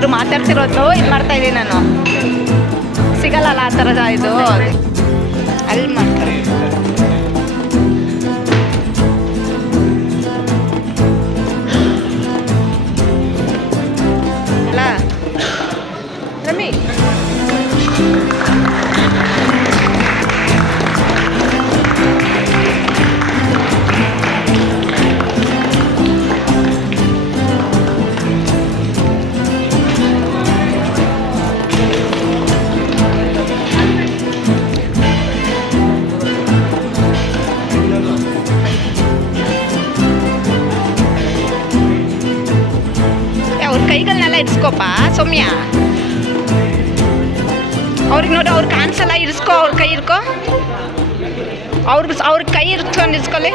ಅವರು ಮಾತಾಡ್ತಿರೋದು ಇದು ಮಾಡ್ತಾ ಇದ್ದೀನಿ ನಾನು. ಸಿಗಲ್ಲಲ್ಲ ಆ ಥರದ ಇದು ಅಲ್ಲಿ ಮಾಡ್ತಾರೆ. ಅಲ್ಲ ರಮಿ ಅವ್ರ ಕೈಗಳನ್ನೆಲ್ಲ ಇರಿಸ್ಕೋಪ ಸೌಮ್ಯ. ಅವ್ರಿಗೆ ನೋಡಿ ಅವ್ರು ಕಾಣಿಸಲ್ಲ, ಇರಿಸ್ಕೊ, ಅವ್ರ ಕೈ ಇರ್ಕೊ, ಅವ್ರ ಕೈ ಇರ್ಸ್ಕೊಂಡು ಇರಿಸ್ಕೊಳ್ಳಿ.